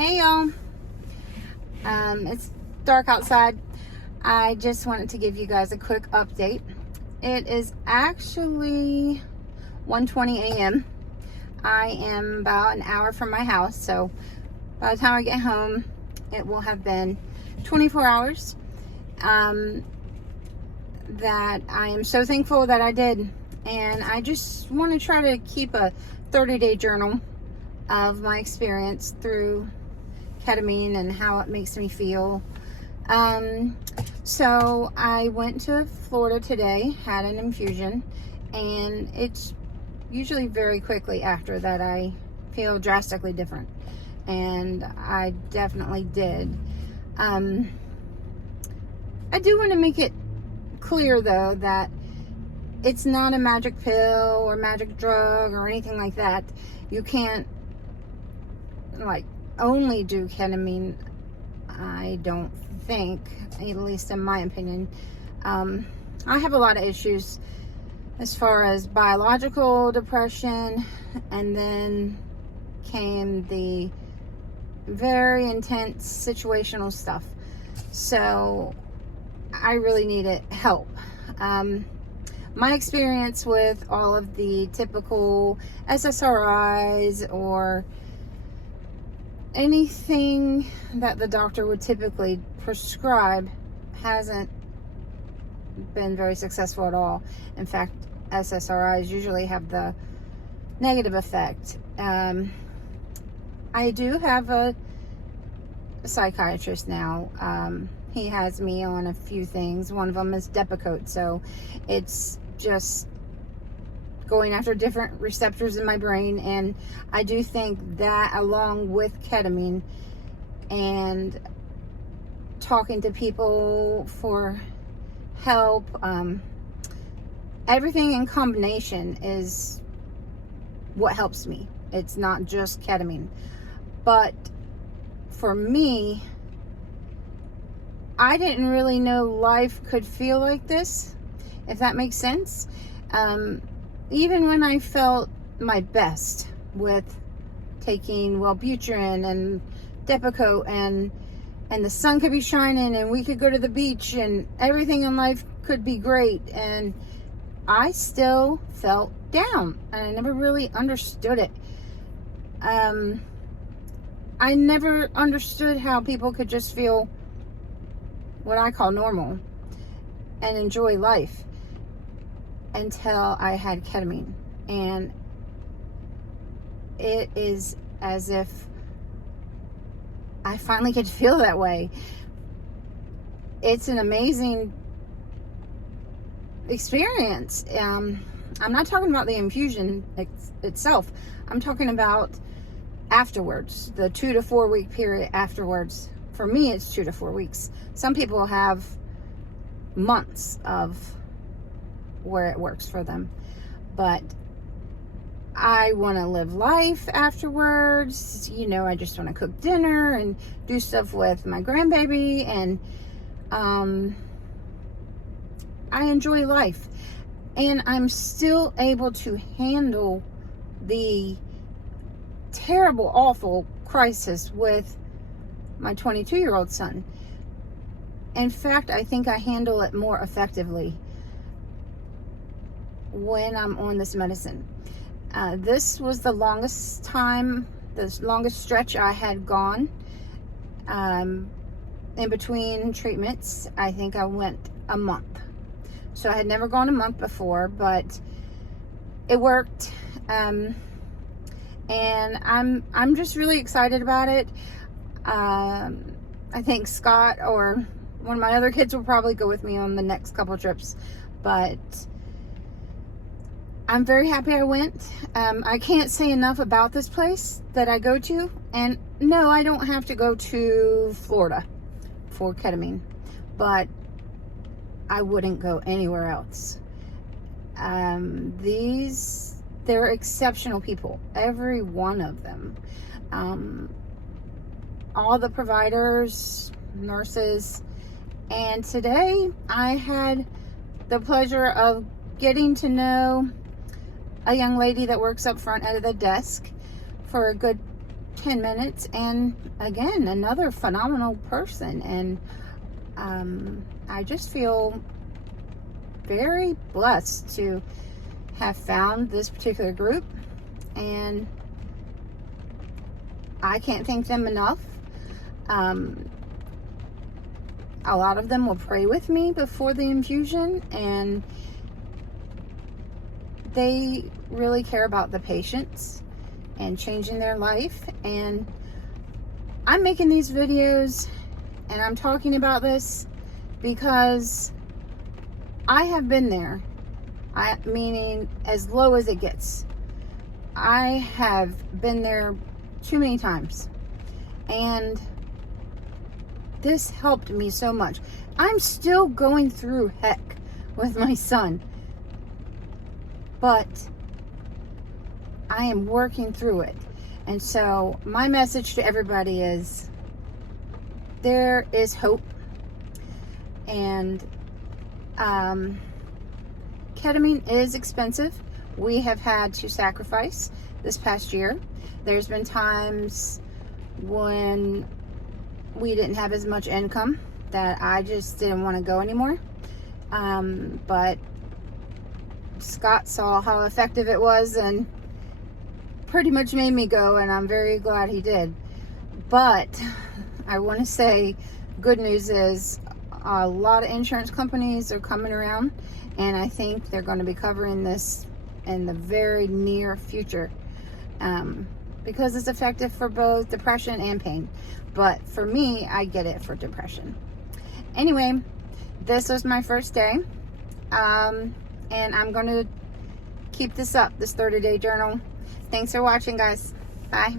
Hey y'all, it's dark outside. I just wanted to give you guys a quick update. It is actually 1:20 a.m. I am about an hour from my house, so by the time I get home, it will have been 24 hours. That I am so thankful that I did, and I just want to try to keep a 30-day journal of my experience through ketamine and how it makes me feel. So I went to Florida today, had an infusion, and it's usually very quickly after that I feel drastically different, and I definitely did. I do want to make it clear though that it's not a magic pill or magic drug or anything like that. You can't only do ketamine, I don't think, at least in my opinion. I have a lot of issues as far as biological depression, and then came the very intense situational stuff. So I really needed help. My experience with all of the typical SSRIs or anything that the doctor would typically prescribe hasn't been very successful at all. In fact, SSRIs usually have the negative effect. I do have a psychiatrist now. He has me on a few things. One of them is Depakote, so it's just going after different receptors in my brain, and I do think that, along with ketamine and talking to people for help, everything in combination is what helps me. It's not just ketamine. But for me, I didn't really know life could feel like this, if that makes sense. Even when I felt my best with taking Wellbutrin and Depakote, and the sun could be shining and we could go to the beach and everything in life could be great, and I still felt down, and I never really understood it. I never understood how people could just feel what I call normal and enjoy life until I had ketamine. And it is as if I finally get to feel that way. It's an amazing experience. I'm not talking about the infusion itself. I'm talking about afterwards, the 2 to 4 week period afterwards. For me, it's 2 to 4 weeks. Some people have months of where it works for them, but I want to live life afterwards. I just want to cook dinner and do stuff with my grandbaby, and I enjoy life, and I'm still able to handle the terrible, awful crisis with my 22-year-old son. In fact, I think I handle it more effectively when I'm on this medicine. This was the longest stretch I had gone. In between treatments, I think I went a month. So I had never gone a month before, but it worked. And I'm just really excited about it. I think Scott or one of my other kids will probably go with me on the next couple trips, but I'm very happy I went. I can't say enough about this place that I go to, and no, I don't have to go to Florida for ketamine, but I wouldn't go anywhere else. They're exceptional people, every one of them. All the providers, nurses, and today I had the pleasure of getting to know a young lady that works up front at the desk for a good 10 minutes, and again, another phenomenal person. And I just feel very blessed to have found this particular group, and I can't thank them enough. A lot of them will pray with me before the infusion, and they really care about the patients and changing their life. And I'm making these videos and I'm talking about this because I have been there. Meaning as low as it gets. I have been there too many times, and this helped me so much. I'm still going through heck with my son, but I am working through it. And so my message to everybody is there is hope. And ketamine is expensive. We have had to sacrifice this past year. There's been times when we didn't have as much income that I just didn't want to go anymore. But Scott saw how effective it was and pretty much made me go, and I'm very glad he did. But I want to say good news is a lot of insurance companies are coming around, and I think they're going to be covering this in the very near future, because it's effective for both depression and pain. But for me, I get it for depression. Anyway, this was my first day, and I'm going to keep this up, this 30-day journal. Thanks for watching, guys. Bye.